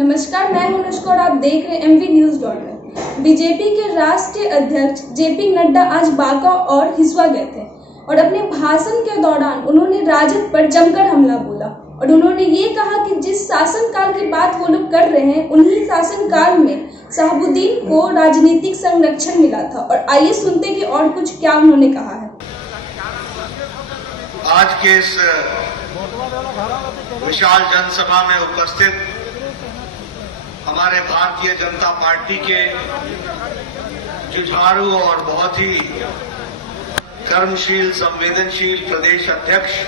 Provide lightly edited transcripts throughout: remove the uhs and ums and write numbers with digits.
नमस्कार, मैं हूं अनुष्का और आप देख रहे हैं MV News.in। बीजेपी के राष्ट्रीय अध्यक्ष JP नड्डा आज बांका और हिसुआ गए थे और अपने भाषण के दौरान उन्होंने राजद पर जमकर हमला बोला और उन्होंने ये कहा कि जिस शासनकाल की बात वो लोग कर रहे हैं उन्हीं शासनकाल में शहाबुद्दीन को राजनीतिक संरक्षण मिला था। और आइए सुनते हैं कि और कुछ क्या उन्होंने कहा है। आज के इस विशाल जनसभा में उपस्थित हमारे भारतीय जनता पार्टी के जुझारू और बहुत ही कर्मशील संवेदनशील प्रदेश अध्यक्ष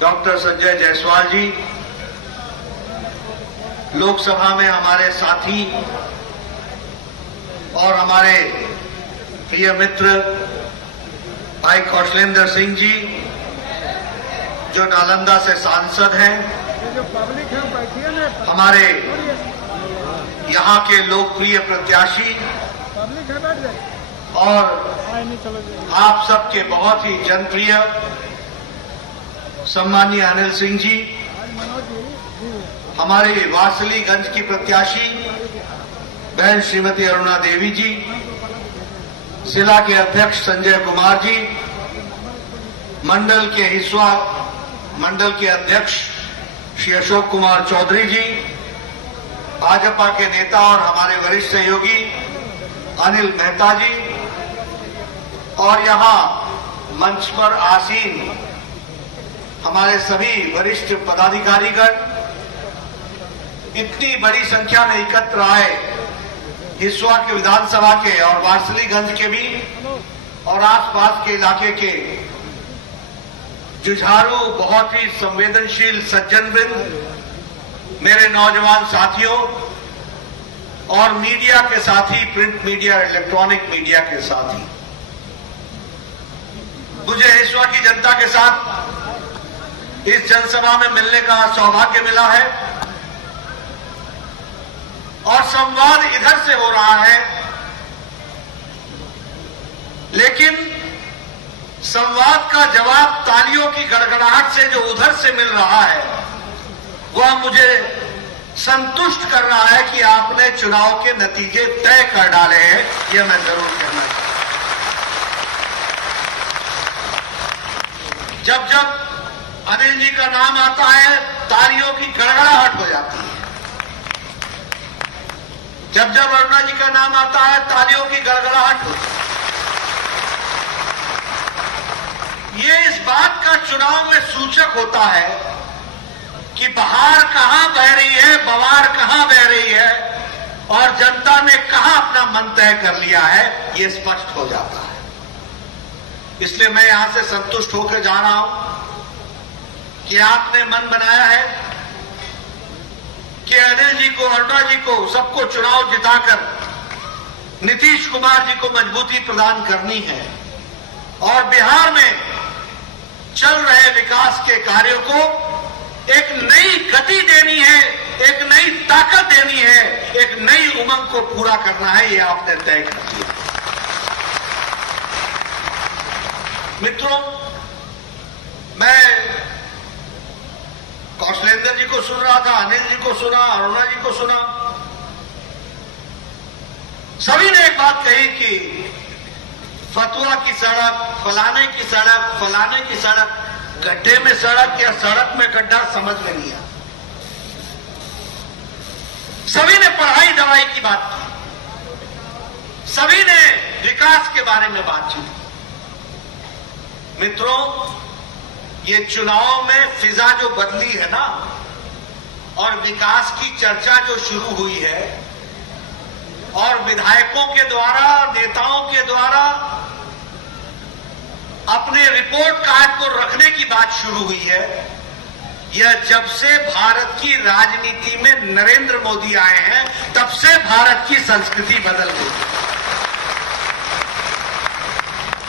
डॉक्टर संजय जायसवाल जी, लोकसभा में हमारे साथी और हमारे प्रिय मित्र भाई कौशलेंद्र सिंह जी जो नालंदा से सांसद हैं, हमारे यहाँ के लोकप्रिय प्रत्याशी और आप सबके बहुत ही जनप्रिय सम्मानीय अनिल सिंह जी, हमारे वारसलीगंज की प्रत्याशी बहन श्रीमती अरुणा देवी जी, जिला के अध्यक्ष संजय कुमार जी, मंडल के हिसुआ मंडल के अध्यक्ष श्री अशोक कुमार चौधरी जी, भाजपा के नेता और हमारे वरिष्ठ सहयोगी अनिल मेहता जी, और यहाँ मंच पर आसीन हमारे सभी वरिष्ठ पदाधिकारीगण, इतनी बड़ी संख्या में एकत्र आए हिसुआ के विधानसभा के और वारसलीगंज के भी और आसपास के इलाके के जुझारू बहुत ही संवेदनशील सज्जनवृंद, मेरे नौजवान साथियों और मीडिया के साथी, प्रिंट मीडिया, इलेक्ट्रॉनिक मीडिया के साथी, मुझे हिसुआ की जनता के साथ इस जनसभा में मिलने का सौभाग्य मिला है और संवाद इधर से हो रहा है, लेकिन संवाद का जवाब तालियों की गड़गड़ाहट से जो उधर से मिल रहा है वह मुझे संतुष्ट कर रहा है कि आपने चुनाव के नतीजे तय कर डाले हैं, यह मैं जरूर कहना चाहता हूं। जब जब अनिल जी का नाम आता है तालियों की गड़गड़ाहट हो जाती है, जब जब अरुणा जी का नाम आता है तालियों की गड़गड़ाहट होती है। ये इस बात का चुनाव में सूचक होता है कि बहार कहां बह रही है, बवार कहां बह रही है और जनता ने कहां अपना मन तय कर लिया है, ये स्पष्ट हो जाता है। इसलिए मैं यहां से संतुष्ट होकर जा रहा हूं कि आपने मन बनाया है कि अनिल जी को, अरुणा जी को, सबको चुनाव जिताकर नीतीश कुमार जी को मजबूती प्रदान करनी है और बिहार में चल रहे विकास के कार्यों को एक नई गति देनी है, एक नई ताकत देनी है, एक नई उमंग को पूरा करना है, ये आपने तय कर लिया। मित्रों, मैं कौशलेंद्र जी को सुन रहा था, अनिल जी को सुना, अरुणा जी को सुना, सभी ने एक बात कही कि फतुआ की सड़क, फलाने की सड़क, फलाने की सड़क, गड्ढे में सड़क या सड़क में गड्ढा समझ में नहीं आया। सभी ने पढ़ाई दवाई की बात की, सभी ने विकास के बारे में बात की। मित्रों, ये चुनाव में फिजा जो बदली है ना और विकास की चर्चा जो शुरू हुई है और विधायकों के द्वारा, नेताओं के द्वारा अपने रिपोर्ट कार्ड को रखने की बात शुरू हुई है, यह जब से भारत की राजनीति में नरेंद्र मोदी आए हैं तब से भारत की संस्कृति बदल गई।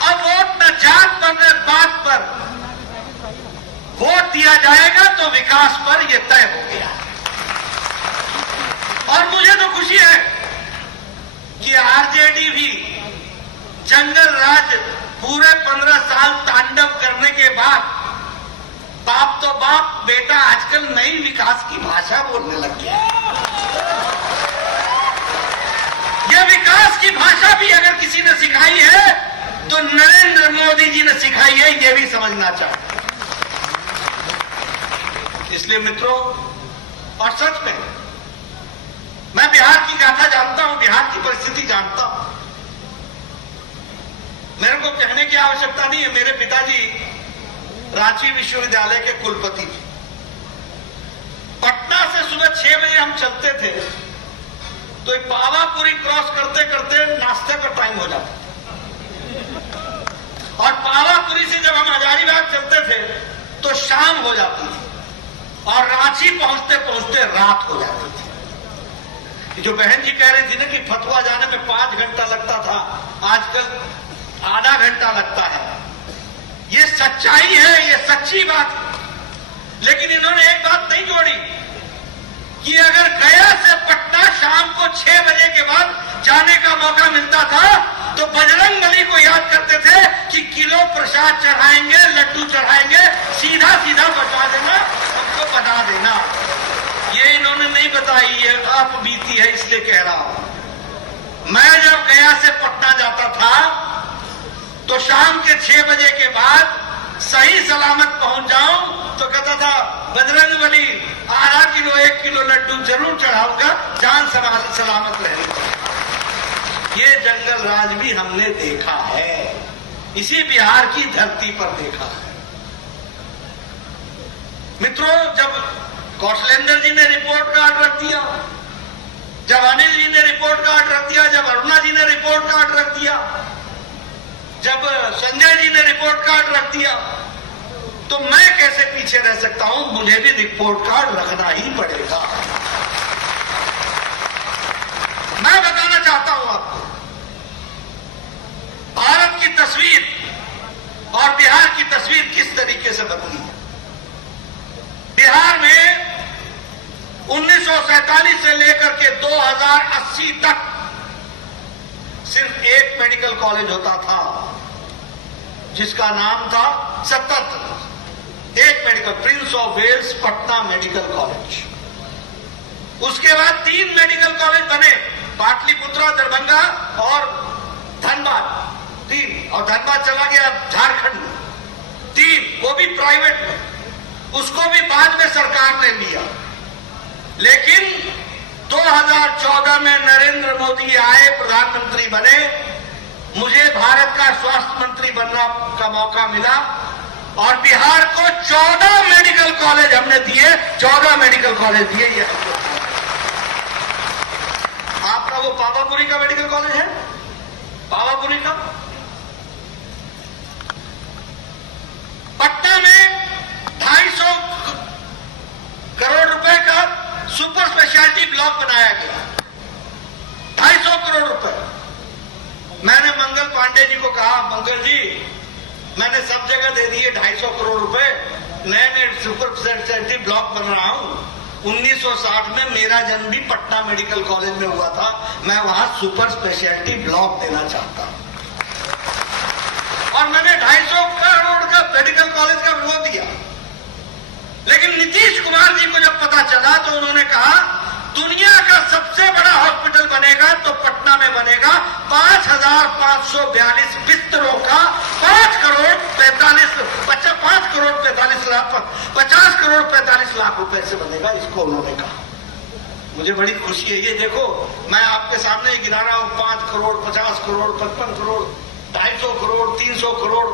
अब वोट न जात पर न बात पर वोट दिया जाएगा तो विकास पर यह तय हो गया। और मुझे तो खुशी है कि आरजेडी भी जंगल राज पूरे 15 साल तांडव करने के बाद बाप तो बाप, बेटा आजकल नई विकास की भाषा बोलने लग गया है। ये विकास की भाषा भी अगर किसी ने सिखाई है तो नरेंद्र मोदी जी ने सिखाई है, ये भी समझना चाहिए। इसलिए मित्रों, और सच में मैं बिहार की गाथा जानता हूं, बिहार की परिस्थिति जानता हूं। मेरे को कहने की आवश्यकता नहीं है, मेरे पिताजी रांची विश्वविद्यालय के कुलपति थे। पटना से सुबह 6 बजे हम चलते थे तो पावापुरी क्रॉस करते करते नाश्ते का टाइम हो जाता, और पावापुरी से जब हम हजारीबाग चलते थे तो शाम हो जाती थी, और रांची पहुंचते पहुंचते रात हो जाती थी। जो बहन जी कह रही थी ना कि फतुहा जाने में 5 घंटा लगता था, आजकल आधा घंटा लगता है। ये सच्चाई है, ये सच्ची बात है। लेकिन इन्होंने एक बात नहीं जोड़ी कि अगर गया से पटना शाम को 6 बजे के बाद जाने का मौका मिलता था तो बजरंगबली को याद करते थे कि किलो प्रसाद चढ़ाएंगे, लड्डू चढ़ाएंगे, सीधा सीधा बचा देना, हमको बता देना। ये इन्होंने नहीं बताई, ये आप बीती है, इसलिए कह रहा हूं। मैं जब गया से पटना जाता था तो शाम के 6 बजे के बाद सही सलामत पहुंच जाऊं तो कहता था बजरंगबली आधा किलो 1 किलो लड्डू जरूर चढ़ाऊंगा, जान सलामत रहेगी। ये जंगल राज भी हमने देखा है, इसी बिहार की धरती पर देखा है। मित्रों, जब कौशलेंद्र जी ने रिपोर्ट कार्ड रख दिया, जब अनिल जी ने रिपोर्ट कार्ड रख दिया, जब अरुणा जी ने रिपोर्ट कार्ड रख दिया, जब संजय जी ने रिपोर्ट कार्ड रख दिया, तो मैं कैसे पीछे रह सकता हूं? मुझे भी रिपोर्ट कार्ड रखना ही पड़ेगा। मैं बताना चाहता हूं आपको, भारत की तस्वीर और बिहार की तस्वीर किस तरीके से बदली है। बिहार में 1947 से लेकर के 2080 तक सिर्फ एक मेडिकल कॉलेज होता था जिसका नाम था 77, एक medical, Prince of Wales Patna medical college. उसके बाद 3 मेडिकल कॉलेज बने, पाटलिपुत्रा, दरभंगा और धनबाद, 3, और धनबाद चला गया झारखंड में, 3, वो भी प्राइवेट में, उसको भी बाद में सरकार ने लिया। लेकिन 2014 में नरेंद्र मोदी आए, प्रधानमंत्री बने, मुझे भारत का स्वास्थ्य मंत्री बनने का मौका मिला और बिहार को 14 मेडिकल कॉलेज हमने दिए, 14 मेडिकल कॉलेज दिए। ये आपका वो पावापुरी का मेडिकल कॉलेज है, पावापुरी का। पटना में 250 करोड़ रुपए का सुपर स्पेशलिटी ब्लॉक बनाया गया, 250 करोड़ रुपए। मैंने मंगल पांडे जी को कहा, मंगल जी मैंने सब जगह दे दिए 250 करोड़ रुपए, नए सुपर स्पेशलिटी ब्लॉक बन रहा हूं। 1960 में मेरा जन्म भी पटना मेडिकल कॉलेज में हुआ था, मैं वहां सुपर स्पेशलिटी ब्लॉक देना चाहता हूं। और मैंने 250 करोड़ का मेडिकल कॉलेज का वो दिया। लेकिन नीतीश कुमार जी को जब पता चला तो उन्होंने कहा दुनिया का सबसे बड़ा हॉस्पिटल बनेगा तो पटना में बनेगा, 5,542 बिस्तरों का 5 करोड़ 45 लाख रुपए से बनेगा, इसको उन्होंने कहा। मुझे बड़ी खुशी है। ये देखो, मैं आपके सामने गिना रहा हूं, 5 करोड़ 50 करोड़ 55 करोड़ 250 करोड़ 300 करोड़।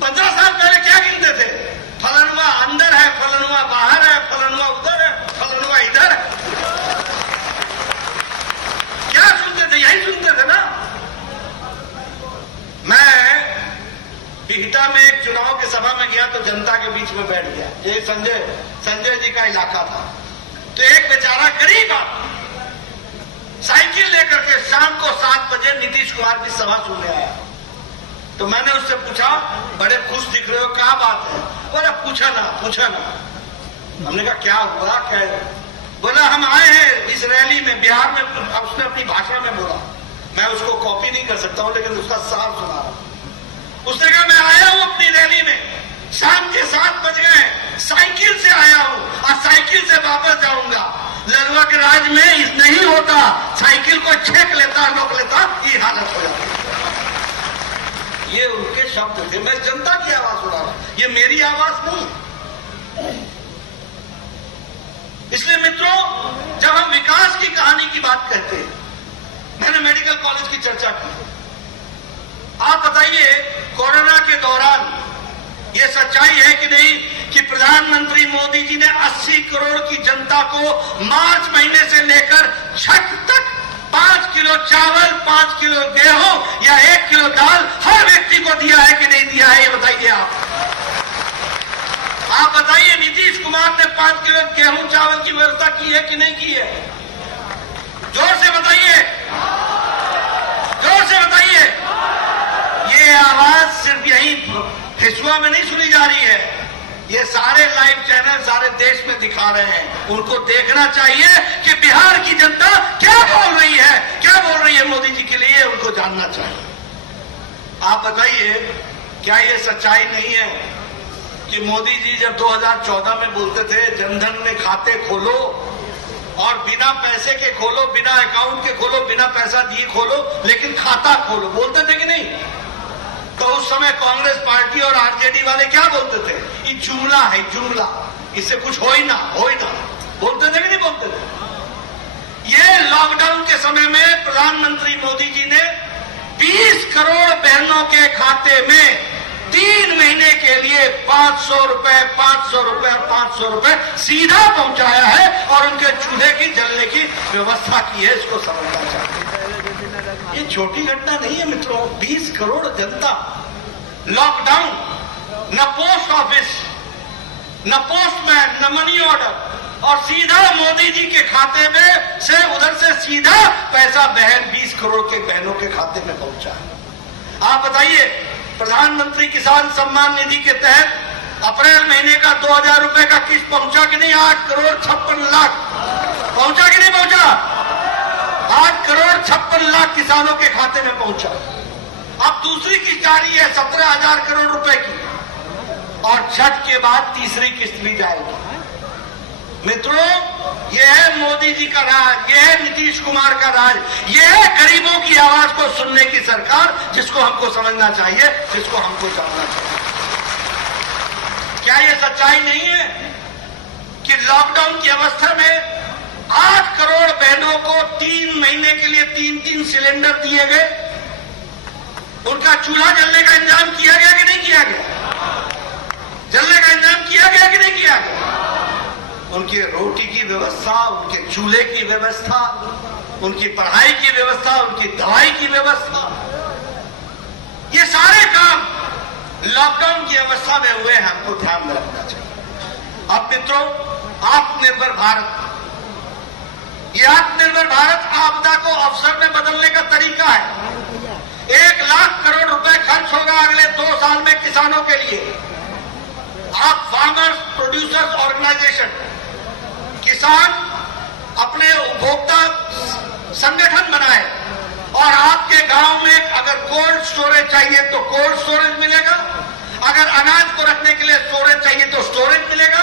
15 साल पहले क्या गिनते थे? फलनुआ अंदर है, फलनुआ बाहर है, फलनुआ उधर है, फलनुआ इधर है। क्या सुनते थे? यही सुनते थे ना। मैं बिहटा में एक चुनाव की सभा में गया तो जनता के बीच में बैठ गया। ये संजय जी का इलाका था। तो एक बेचारा गरीब आदमी साइकिल लेकर के शाम को 7 बजे नीतीश कुमार की सभा सुनने आया। तो मैंने उससे पूछा, बड़े खुश दिख रहे हो, क्या बात है? बोला पूछा ना। हमने कहा क्या हुआ, क्या? बोला हम आए हैं इस रैली में बिहार में। उसने अपनी भाषा में बोला, मैं उसको कॉपी नहीं कर सकता हूं लेकिन उसका साफ सुना रहा हूं। उसने कहा मैं आया हूं अपनी रैली में, शाम के 7 बज गए, साइकिल से आया हूं और साइकिल से वापस जाऊंगा। लड़ुआ के राज में नहीं होता, साइकिल को छेक लेता, रोक लेता, ये हालत हो जाती। ये उनके शब्द थे। मैं जनता की आवाज सुना रहा हूं, ये मेरी आवाज नहीं। इसलिए मित्रों, जब हम विकास की कहानी की बात करते हैं, मैंने मेडिकल कॉलेज की चर्चा की। आप बताइए, कोरोना के दौरान ये सच्चाई है कि नहीं कि प्रधानमंत्री मोदी जी ने 80 करोड़ की जनता को मार्च महीने से लेकर छठ तक 5 किलो चावल, 5 किलो गेहूं या 1 किलो दाल हर व्यक्ति को दिया है कि नहीं दिया है? ये बताइए आप बताइए, नीतीश कुमार ने 5 किलो गेहूं चावल की व्यवस्था की है कि नहीं की है? जोर से बताइए, जोर से बताइए। ये आवाज सिर्फ यही हिस्सा में नहीं सुनी जा रही है, ये सारे लाइव चैनल सारे देश में दिखा रहे हैं। उनको देखना चाहिए कि बिहार की जनता क्या बोल रही है, क्या बोल रही है मोदी जी के लिए, उनको जानना चाहिए। आप बताइए, क्या ये सच्चाई नहीं है कि मोदी जी जब 2014 में बोलते थे जनधन में खाते खोलो और बिना पैसे के खोलो, बिना अकाउंट के खोलो, बिना पैसा दिए खोलो, लेकिन खाता खोलो, बोलते थे कि नहीं? तो उस समय कांग्रेस पार्टी और आरजेडी वाले क्या बोलते थे? ये जुमला है, जुमला, इससे कुछ हो ही ना, हो ही ना, बोलते थे कि नहीं बोलते थे? ये लॉकडाउन के समय में प्रधानमंत्री मोदी जी ने 20 करोड़ बहनों के खाते में 3 महीने के लिए 500 रुपए, 500 रुपए और 500 रुपए सीधा पहुंचाया है और उनके चूल्हे की जलने की व्यवस्था की है। इसको समझना चाहिए। ये छोटी घटना नहीं है मित्रों। 20 करोड़ जनता, लॉकडाउन, न पोस्ट ऑफिस, न पोस्टमैन, न मनी ऑर्डर, और सीधा मोदी जी के खाते में से उधर से सीधा पैसा 20 करोड़ के बहनों के खाते में पहुंचा है। आप बताइए, प्रधानमंत्री किसान सम्मान निधि के तहत अप्रैल महीने का 2000 रुपए का किस्त पहुंचा कि नहीं? 8 करोड़ 56 लाख पहुंचा कि नहीं पहुंचा? 8 करोड़ 56 लाख किसानों के खाते में पहुंचा। अब दूसरी किस्त जारी है 17,000 करोड़ रुपए की, और छठ के बाद तीसरी किस्त भी जाएगी। मित्रों, यह है मोदी जी का राज, यह है नीतीश कुमार का राज, यह है गरीबों की आवाज को सुनने की सरकार, जिसको हमको समझना चाहिए, जिसको हमको जानना चाहिए। क्या यह सच्चाई नहीं है कि लॉकडाउन की अवस्था में 8 करोड़ बहनों को 3 महीने के लिए 3-3 सिलेंडर दिए गए? उनका चूल्हा जलने का इंतजाम किया गया कि नहीं किया गया? जलने का इंतजाम किया गया कि नहीं किया गया? उनकी रोटी की व्यवस्था, उनके चूल्हे की व्यवस्था, उनकी पढ़ाई की व्यवस्था, उनकी दवाई की व्यवस्था, ये सारे काम लॉकडाउन की अवस्था में हुए हैं। हमको ध्यान में रखना चाहिए। अब मित्रों, आत्मनिर्भर भारत, ये आत्मनिर्भर भारत आपदा को अवसर में बदलने का तरीका है। 1 लाख करोड़ रुपए खर्च होगा अगले 2 साल में किसानों के लिए। आप फार्मर्स प्रोड्यूसर्स ऑर्गेनाइजेशन, किसान अपने उपभोक्ता संगठन बनाए, और आपके गांव में अगर कोल्ड स्टोरेज चाहिए तो कोल्ड स्टोरेज मिलेगा, अगर अनाज को रखने के लिए स्टोरेज चाहिए तो स्टोरेज मिलेगा,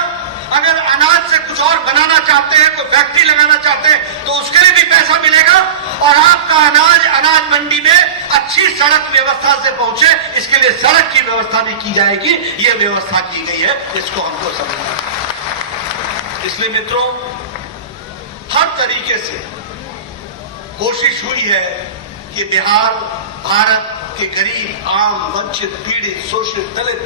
अगर अनाज से कुछ और बनाना चाहते हैं, कोई फैक्ट्री लगाना चाहते हैं तो उसके लिए भी पैसा मिलेगा, और आपका अनाज मंडी में अच्छी सड़क व्यवस्था से पहुंचे, इसके लिए सड़क की व्यवस्था भी की जाएगी। ये व्यवस्था की गई है, इसको हमको समझना है। इसलिए मित्रों, हर तरीके से कोशिश हुई है कि बिहार, भारत के गरीब, आम, वंचित, पीड़ित, शोषित, दलित,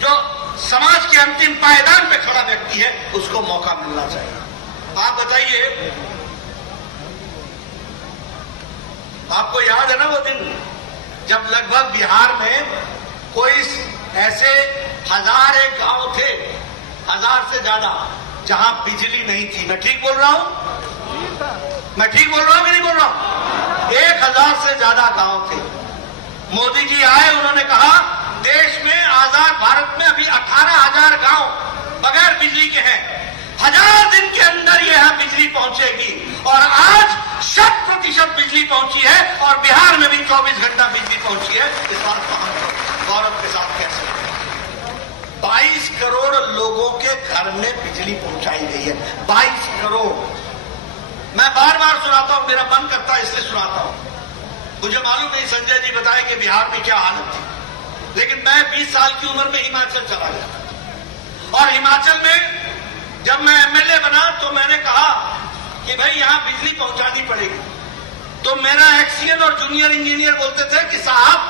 जो समाज के अंतिम पायदान पे खड़ा व्यक्ति है, उसको मौका मिलना चाहिए। आप बताइए, आपको याद है ना वो दिन जब लगभग बिहार में कोई ऐसे 1001 गांव थे, 1000 से ज्यादा, जहां बिजली नहीं थी। मैं ठीक बोल रहा हूं? मैं ठीक बोल रहा हूं कि नहीं बोल रहा हूं? 1000 से ज्यादा गांव थे। मोदी जी आए, उन्होंने कहा देश में, आजाद भारत में अभी 18,000 गांव बगैर बिजली के हैं, 1000 दिन के अंदर यहां बिजली पहुंचेगी, और आज 100% बिजली पहुंची है, और बिहार में भी 24 घंटा बिजली पहुंची है। इस बात को हम गौरव के साथ कह सकते हैं। तो उनके घर में बिजली पहुंचाई गई है। 22 करोड़। मैं बार बार सुनाता हूं, मेरा मन करता है इसलिए सुनाता हूं। मुझे मालूम नहीं संजय जी बताए कि बिहार में क्या हालत थी, लेकिन मैं 20 साल की उम्र में हिमाचल चला गया और हिमाचल में जब मैं एमएलए बना तो मैंने कहा कि भाई यहां बिजली पहुंचानी पड़ेगी। तो मेरा एक्सीएन और जूनियर इंजीनियर बोलते थे कि साहब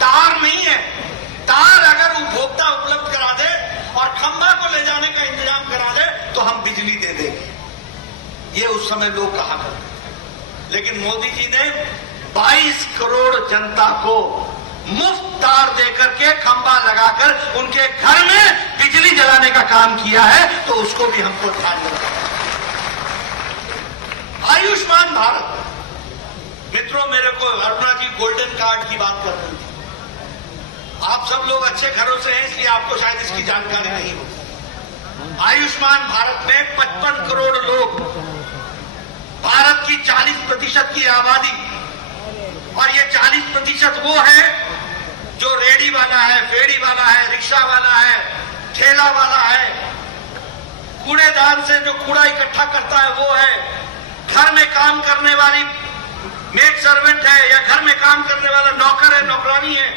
तार नहीं है, तार अगर उपभोक्ता उपलब्ध करा दे और खंभा को ले जाने का इंतजाम करा दे तो हम बिजली दे देंगे। ये उस समय लोग कहा करते। लेकिन मोदी जी ने 22 करोड़ जनता को मुफ्त तार देकर के खंभा लगाकर उनके घर में बिजली जलाने का काम किया है, तो उसको भी हमको ध्यान में रखना है। आयुष्मान भारत। मित्रों, मेरे को अरुणा जी गोल्डन कार्ड की बात कर रही थी। आप सब लोग अच्छे घरों से हैं, इसलिए आपको शायद इसकी जानकारी नहीं हो। आयुष्मान भारत में 55 करोड़ लोग, भारत की 40% की आबादी, और ये 40% वो है जो रेडी वाला है, फेड़ी वाला है, रिक्शा वाला है, ठेला वाला है, कूड़ेदान से जो कूड़ा इकट्ठा करता है वो है, घर में काम करने वाली मेड सर्वेंट है या घर में काम करने वाला नौकर है, नौकरानी है,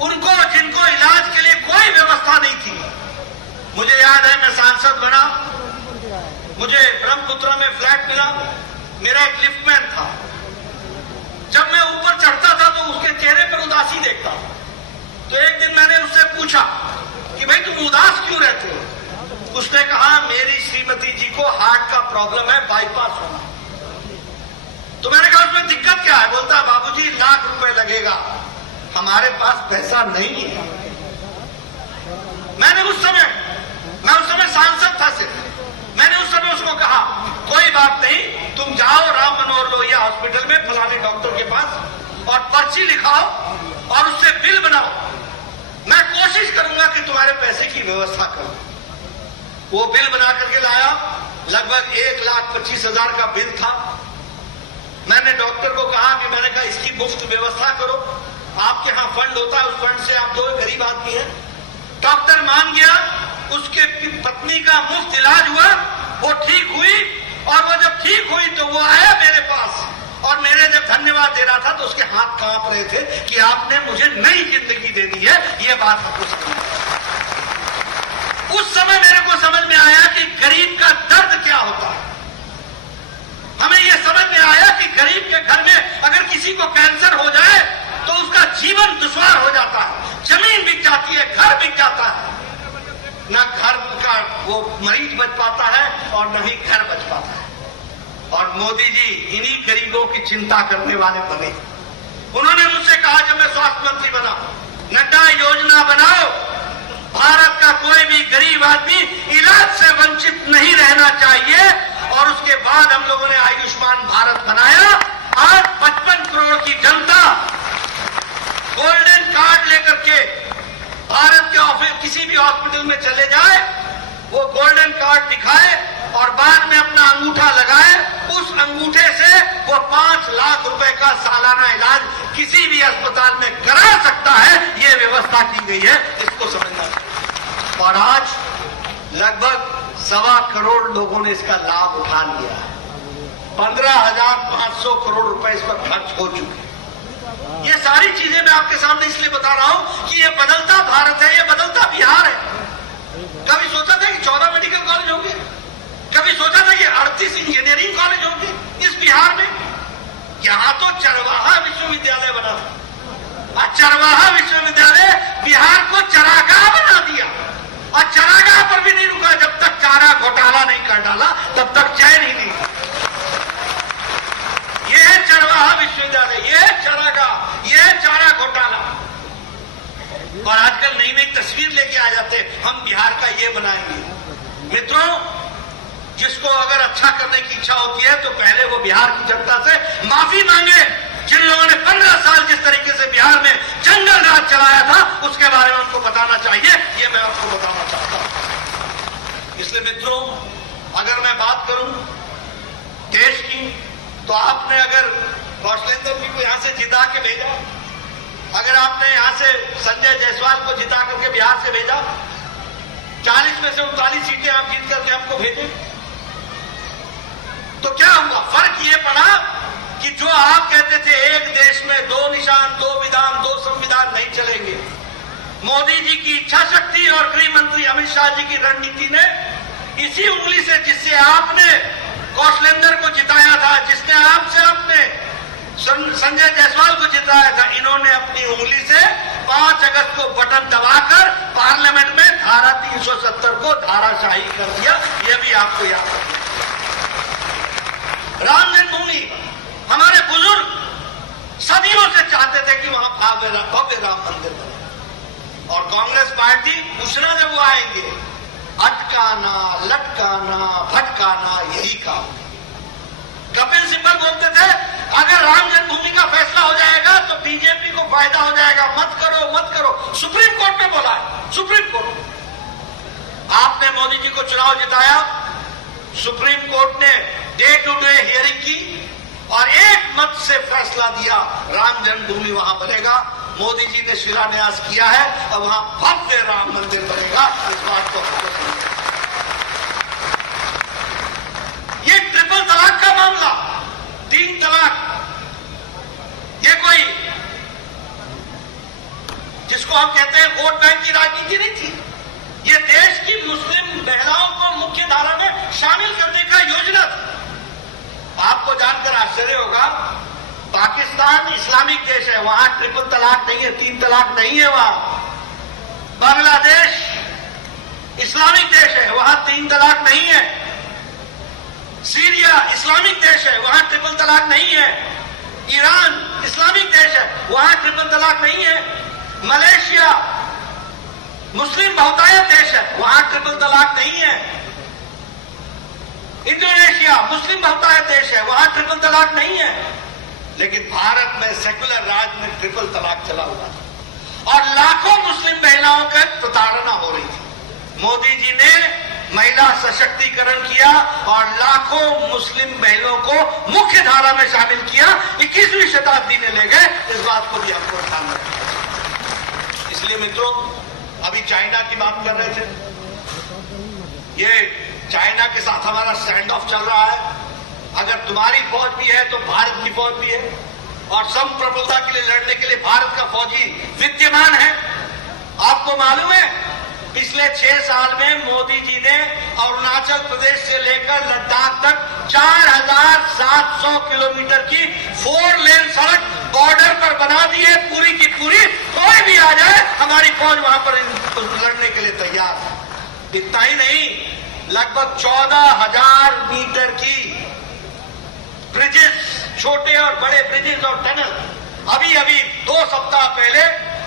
उनको जिनको इलाज के लिए कोई व्यवस्था नहीं थी। मुझे याद है मैं सांसद बना, मुझे ब्रह्मपुत्र में फ्लैट मिला, मेरा एक लिफ्टमैन था। जब मैं ऊपर चढ़ता था तो उसके चेहरे पर उदासी देखता था। तो एक दिन मैंने उससे पूछा कि भाई तुम उदास क्यों रहते हो? उसने कहा मेरी श्रीमती जी को हार्ट का प्रॉब्लम है, बाईपास होना। तो मैंने कहा उसमें दिक्कत क्या है? बोलता बाबूजी लाख रुपए लगेगा, हमारे पास पैसा नहीं है। मैं उस समय सांसद था सिर्फ। मैंने उस समय उसको कहा कोई बात नहीं, तुम जाओ राम मनोहर लोहिया हॉस्पिटल में फलाने डॉक्टर के पास और पर्ची लिखाओ और उससे बिल बनाओ। मैं कोशिश करूंगा कि तुम्हारे पैसे की व्यवस्था करूं। वो बिल बना करके लाया, लगभग 1,25,000 का बिल था। मैंने डॉक्टर को कहा कि मैंने कहा इसकी मुफ्त व्यवस्था करो, आपके यहां फंड होता है, उस फंड से आप दो, गरीब आदमी है। डॉक्टर मान गया, उसके पत्नी का मुफ्त इलाज हुआ, वो ठीक हुई, और वो जब ठीक हुई तो वो आया मेरे पास और मेरे जब धन्यवाद दे रहा था तो उसके हाथ कांप रहे थे कि आपने मुझे नई जिंदगी दे दी है। ये बात हमको समझ। उस समय मेरे को समझ में आया कि गरीब का दर्द क्या होता है। हमें यह समझ में आया कि गरीब के घर में अगर किसी को कैंसर हो जाए तो उसका जीवन दुश्वार हो जाता है, जमीन बिक जाती है, घर बिक जाता है, न घर का वो मरीज बच पाता है और न ही घर बच पाता है। और मोदी जी इन्हीं गरीबों की चिंता करने वाले बने। उन्होंने मुझसे कहा जब मैं स्वास्थ्य मंत्री बना, नड्डा योजना बनाओ, भारत का कोई भी गरीब आदमी इलाज से वंचित नहीं रहना चाहिए। और उसके बाद हम लोगों ने आयुष्मान भारत बनाया। आज 55 करोड़ की जनता गोल्डन कार्ड लेकर के भारत के ऑफिस किसी भी हॉस्पिटल में चले जाए, वो गोल्डन कार्ड दिखाए और बाद में अपना अंगूठा लगाए, उस अंगूठे से वो 5 लाख रुपए का सालाना इलाज किसी भी अस्पताल में करा सकता है। ये व्यवस्था की गई है, इसको समझना चाहिए। और आज लगभग 1.25 करोड़ लोगों ने इसका लाभ उठा लिया है। 15,500 करोड़ रुपए इस पर खर्च हो चुके हैं। ये सारी चीजें मैं आपके सामने इसलिए बता रहा हूं कि ये बदलता भारत है, ये बदलता बिहार है। कभी सोचा था कि 14 मेडिकल कॉलेज होंगे? कभी सोचा था कि 38 इंजीनियरिंग कॉलेज होंगे इस बिहार में? यहां तो चरवाहा विश्वविद्यालय बना था। और चरवाहा विश्वविद्यालय बिहार को चरागाह बना दिया। और चरागाह पर भी नहीं रुका, जब तक चारा घोटाला नहीं कर डाला तब तक चैन ही नहीं। ये है चरवाहा विश्वविद्यालय, ये है चरागाह, ये है चारा घोटाला। और आजकल नई नई तस्वीर लेके आ जाते हैं, हम बिहार का ये बनाएंगे। मित्रों, जिसको अगर अच्छा करने की इच्छा होती है तो पहले वो बिहार की जनता से माफी मांगे। जिन लोगों ने 15 साल जिस तरीके से बिहार में जंगल राज चलाया था, उसके बारे में उनको बताना चाहिए। ये मैं आपको बताना चाहता हूं। इसलिए मित्रों, अगर मैं बात करूं देश की, तो आपने अगर कौशलेंद्र जी को यहां से जिता के भेजा, अगर आपने यहां से संजय जायसवाल को जिता करके बिहार से भेजा, 40 में से 39 सीटें आप जीत करके हमको भेजे, तो क्या हुआ? फर्क ये पड़ा कि जो आप कहते थे एक देश में दो निशान, दो विधान, दो संविधान नहीं चलेंगे, मोदी जी की इच्छा शक्ति और गृह मंत्री अमित शाह जी की रणनीति ने इसी उंगली से, जिससे आपने कौशलेंद्र को जिताया था, जिसने आपने संजय जायसवाल को जिताया था, इन्होंने अपनी उंगली से 5 अगस्त को बटन दबाकर पार्लियामेंट में धारा 370 को धाराशाही कर दिया। यह भी आपको याद है। राम जन्मभूमि, हमारे बुजुर्ग सदियों से चाहते थे कि वहां भव्य राम मंदिर बने, और कांग्रेस पार्टी पूछना जब वो आएंगे, अटकाना, लटकाना, भटकाना, यही काम। कपिल सिब्बल बोलते थे अगर राम जन्मभूमि का फैसला हो जाएगा तो बीजेपी को फायदा हो जाएगा, मत करो मत करो। सुप्रीम कोर्ट ने बोला है, सुप्रीम कोर्ट। आपने मोदी जी को चुनाव जिताया, सुप्रीम कोर्ट ने डे टू डे हियरिंग की और एक मत से फैसला दिया राम जन्मभूमि वहां बनेगा। मोदी जी ने शिलान्यास किया है, अब वहां भव्य राम मंदिर बनेगा। इस बात को ये ट्रिपल तलाक का मामला, 3 तलाक, ये कोई जिसको हम कहते हैं वोट बैंक की राजनीति नहीं थी। ये देश की मुस्लिम महिलाओं को मुख्य धारा में शामिल करने का योजना थी। आपको जानकर आश्चर्य होगा, पाकिस्तान इस्लामिक देश है, वहां ट्रिपल तलाक नहीं है, 3 तलाक नहीं है। वहां बांग्लादेश इस्लामिक देश है, वहां 3 तलाक नहीं है। सीरिया इस्लामिक देश है, वहां ट्रिपल तलाक नहीं है। ईरान इस्लामिक देश है, वहां ट्रिपल तलाक नहीं है। मलेशिया मुस्लिम बहुतायत देश है, वहां ट्रिपल तलाक नहीं है। इंडोनेशिया मुस्लिम बहुतायत देश है, वहां ट्रिपल तलाक नहीं है। लेकिन भारत में सेकुलर राज में ट्रिपल तलाक चला हुआ था और लाखों मुस्लिम महिलाओं की प्रताड़ना हो रही थी। मोदी जी ने महिला सशक्तिकरण किया और लाखों मुस्लिम महिलाओं को मुख्य धारा में शामिल किया। 21वीं शताब्दी में ले गए। इस बात को भी हमको ध्यान रखना चाहिए। इसलिए मित्रों, अभी चाइना की बात कर रहे थे, ये चाइना के साथ हमारा स्टैंड ऑफ चल रहा है। अगर तुम्हारी फौज भी है तो भारत की फौज भी है, और संप्रभुता के लिए लड़ने के लिए भारत का फौजी विद्यमान है। आपको मालूम है, पिछले 6 साल में मोदी जी ने अरुणाचल प्रदेश से लेकर लद्दाख तक 4700 किलोमीटर की 4 लेन सड़क बॉर्डर पर बना दी है, पूरी की पूरी। कोई भी आ जाए, हमारी फौज वहां पर लड़ने के लिए तैयार है। इतना ही नहीं, लगभग 14,000 मीटर की ब्रिजेस, छोटे और बड़े ब्रिजेस और टनल। अभी 2 सप्ताह पहले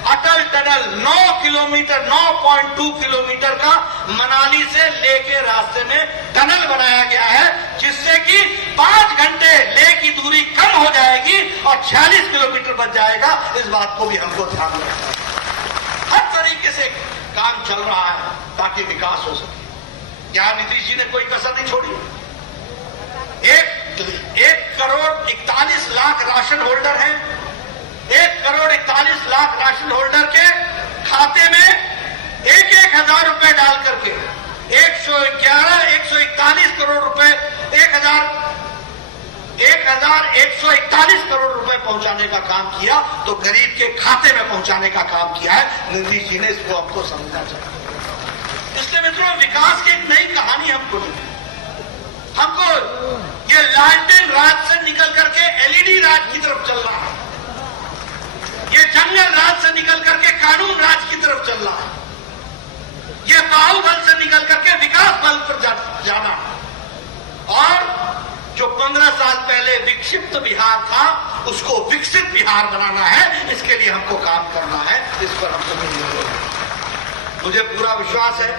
अटल टनल 9 किलोमीटर, 9.2 किलोमीटर का मनाली से लेके रास्ते में टनल बनाया गया है, जिससे कि 5 घंटे ले की दूरी कम हो जाएगी और 46 किलोमीटर बच जाएगा। इस बात को भी हमको ध्यान रखना है। हर तरीके से काम चल रहा है ताकि विकास हो सके। क्या नीतीश जी ने कोई कसर नहीं छोड़ी? 1 करोड़ 41 लाख राशन होल्डर हैं। 1 करोड़ 41 लाख राशन होल्डर के खाते में 1,000 रुपए डाल करके 141 करोड़ रुपए 1,141 करोड़ रुपए पहुंचाने का काम किया। तो गरीब के खाते में पहुंचाने का काम किया है नीतीश जी ने। इसको आपको समझना चाहिए। इसलिए मित्रों, विकास की एक नई कहानी हमको मिली। हमको ये लालटेन राज से निकल करके एलईडी राज की तरफ चल रहा है। ये जंगल राज से निकल करके कानून राज की तरफ चल रहा है। ये बाहुबल से निकल करके विकास बल पर जाना। और जो 15 साल पहले विक्षिप्त बिहार था, उसको विकसित बिहार बनाना है। इसके लिए हमको काम करना है। इस पर हमको मिलना। मुझे पूरा विश्वास है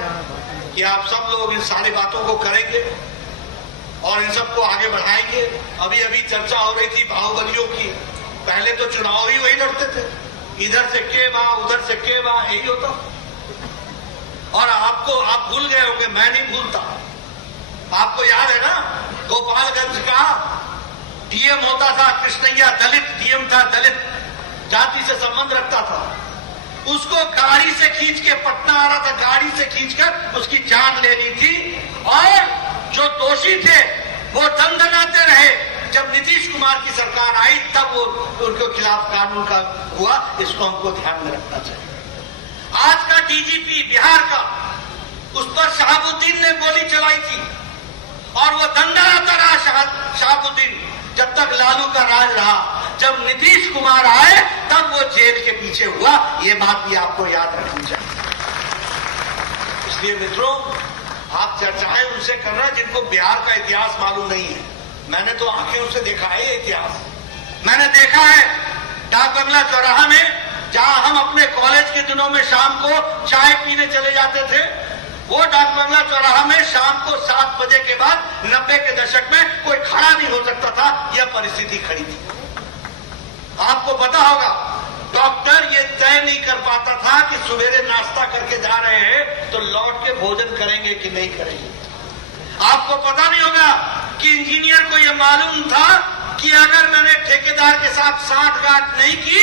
कि आप सब लोग इन सारी बातों को करेंगे और इन सबको आगे बढ़ाएंगे। अभी चर्चा हो रही थी बाहुबलियों की। पहले तो चुनाव ही वही लड़ते थे, इधर से के वहां, उधर से के वहां, यही होता। और आप भूल गए होंगे, मैं नहीं भूलता। आपको याद है ना, गोपालगंज का डीएम होता था कृष्णैया, दलित डीएम था, दलित जाति से संबंध रखता था। उसको गाड़ी से खींच के, पटना आ रहा था, गाड़ी से खींचकर उसकी जान लेनी थी। और जो दोषी थे वो दंदनाते रहे। जब नीतीश कुमार की सरकार आई तब वो उनके खिलाफ कानून का हुआ। इसको हमको ध्यान में रखना चाहिए। आज का डीजीपी बिहार का, उस पर शहाबुद्दीन ने गोली चलाई थी और वो दंदनाता रहा शहाबुद्दीन जब तक लालू का राज रहा। जब नीतीश कुमार आए तब वो जेल के पीछे हुआ। ये बात भी आपको याद रखनी चाहिए। इसलिए मित्रों, आप चर्चाएं उनसे कर रहे हैं जिनको बिहार का इतिहास मालूम नहीं है। मैंने तो आंखें से देखा है ये इतिहास। मैंने देखा है डाक बंगला चौराहा में, जहां हम अपने कॉलेज के दिनों में शाम को चाय पीने चले जाते थे, वो डाक बंगला चौराहा में शाम को 7 बजे के बाद 90 के दशक में कोई खड़ा नहीं हो सकता था। यह परिस्थिति खड़ी थी। आपको पता होगा, डॉक्टर ये तय नहीं कर पाता था कि सवेरे नाश्ता करके जा रहे हैं तो लौट के भोजन करेंगे कि नहीं करेंगे। आपको पता नहीं होगा कि इंजीनियर को यह मालूम था कि अगर मैंने ठेकेदार के साथ साठगांठ नहीं की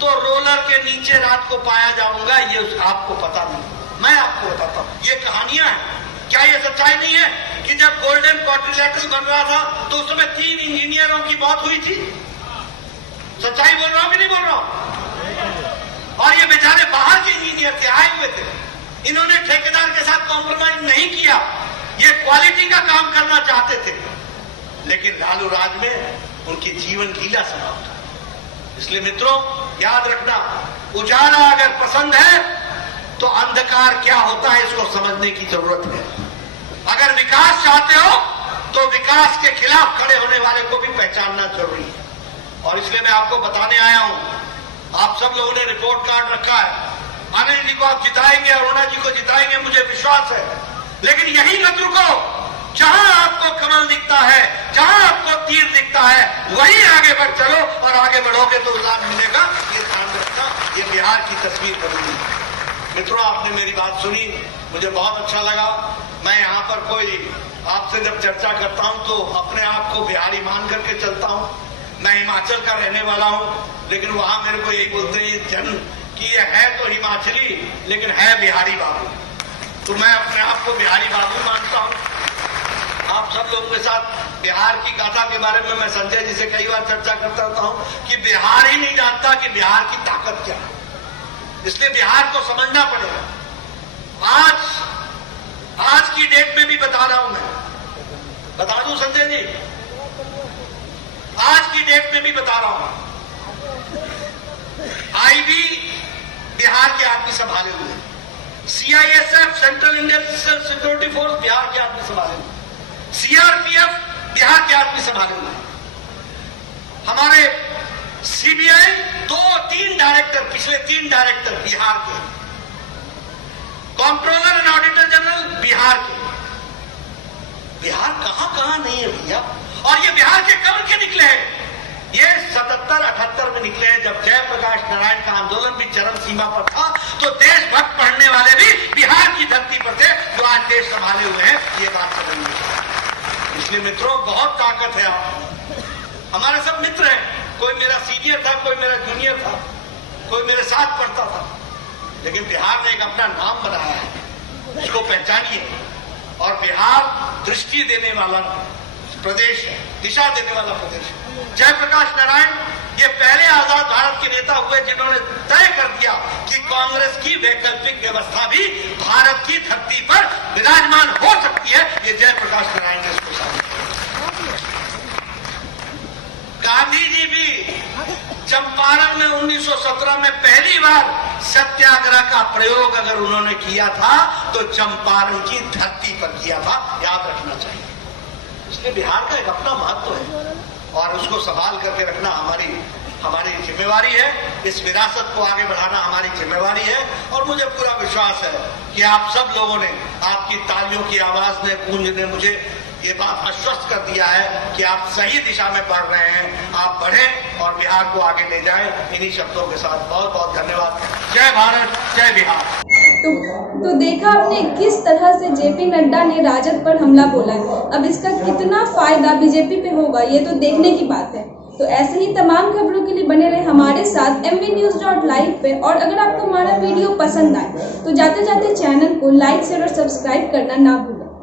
तो रोलर के नीचे रात को पाया जाऊंगा। ये आपको पता नहीं, मैं आपको बताता हूं। ये कहानियां हैं। क्या ये सच्चाई नहीं है कि जब गोल्डन क्वाड्रिलेटरल बन रहा था तो उस समय 3 इंजीनियरों की मौत हुई थी? सच्चाई बोल रहा हूं कि नहीं बोल रहा हूं? और ये बेचारे बाहर के इंजीनियर थे, आए हुए थे। इन्होंने ठेकेदार के साथ कॉम्प्रोमाइज नहीं किया। ये क्वालिटी का काम करना चाहते थे, लेकिन लालू राज में उनकी जीवन लीला समाप्त हुई। इसलिए मित्रों, याद रखना, उजाला अगर पसंद है तो अंधकार क्या होता है इसको समझने की जरूरत है। अगर विकास चाहते हो तो विकास के खिलाफ खड़े होने वाले को भी पहचानना जरूरी है। और इसलिए मैं आपको बताने आया हूं, आप सब लोगों ने रिपोर्ट कार्ड रखा है। अनिल जी को आप जिताएंगे, अरुणा जी को जिताएंगे, मुझे विश्वास है। लेकिन यही मत रुको। जहां आपको कमल दिखता है, जहां आपको तीर दिखता है, वही आगे बढ़ चलो। और आगे बढ़ोगे तो लाभ मिलेगा। ये ध्यान रखना। ये बिहार की तस्वीर बदली है। मित्रों, आपने मेरी बात सुनी, मुझे बहुत अच्छा लगा। मैं यहाँ पर कोई आपसे जब चर्चा करता हूं तो अपने आप को बिहारी मान करके चलता हूं। मैं हिमाचल का रहने वाला हूं, लेकिन वहां मेरे को यही बोलते हैं जन कि ये है तो हिमाचली लेकिन है बिहारी बाबू। तो मैं अपने आप को बिहारी बाबू मानता हूं। आप सब लोगों के साथ बिहार की गाथा के बारे में मैं संजय जी से कई बार चर्चा करता रहता हूं कि बिहार ही नहीं जानता कि बिहार की ताकत क्या है। इसलिए बिहार को समझना पड़ेगा। आज की डेट में भी बता रहा हूं, मैं बता दूं संजय जी, आज की डेट में भी बता रहा हूं, आईबी बिहार के आदमी संभाले हुए, CISF central Indian security force Bihar के आदमी संभाले हुए, सीआरपीएफ बिहार के आदमी संभाले हुए, हमारे सीबीआई 2-3 डायरेक्टर, पिछले 3 डायरेक्टर बिहार के, controller and auditor general Bihar के। बिहार कहां नहीं है भैया। और ये बिहार के कब के निकले हैं? ये 77-78 में निकले हैं, जब जयप्रकाश नारायण का आंदोलन भी चरम सीमा पर था। तो देशभक्त पढ़ने वाले भी बिहार की धरती पर थे, जो आज देश संभाले हुए हैं। ये बात समझनी चाहिए। इसलिए मित्रों, बहुत ताकत है। आप हमारे सब मित्र हैं। कोई मेरा सीनियर था, कोई मेरा जूनियर था, कोई मेरे साथ पढ़ता था, लेकिन बिहार ने एक अपना नाम बनाया है। इसको पहचानिए। और बिहार दृष्टि देने वाला प्रदेश है, दिशा देने वाला प्रदेश है। जयप्रकाश नारायण ये पहले आजाद भारत के नेता हुए जिन्होंने तय कर दिया कि कांग्रेस की वैकल्पिक व्यवस्था भी भारत की धरती पर विराजमान हो सकती है। ये जयप्रकाश नारायण ने इसको साबित किया। गांधी जी भी चंपारण में 1917 में पहली बार सत्याग्रह का प्रयोग अगर उन्होंने किया था तो चंपारण की धरती पर किया था। याद रखना चाहिए। इसलिए बिहार का एक अपना महत्व है और उसको संभाल करके रखना हमारी जिम्मेवारी है। इस विरासत को आगे बढ़ाना हमारी जिम्मेवारी है। और मुझे पूरा विश्वास है कि आप सब लोगों ने, आपकी तालियों की आवाज ने, गूंज ने मुझे ये बात आश्वस्त कर दिया है कि आप सही दिशा में बढ़ रहे हैं। आप बढ़ें और बिहार को आगे ले जाएं। इन्हीं शब्दों के साथ बहुत बहुत धन्यवाद। जय भारत, जय बिहार। तो देखा आपने किस तरह से जेपी नड्डा ने राजद पर हमला बोला है। अब इसका कितना फायदा बीजेपी पे होगा ये तो देखने की बात है। तो ऐसे ही तमाम खबरों के लिए बने रहे हमारे साथ mvnews.live पे। और अगर आपको हमारा वीडियो पसंद आए तो जाते जाते चैनल को लाइक शेयर और सब्सक्राइब करना ना भूलें।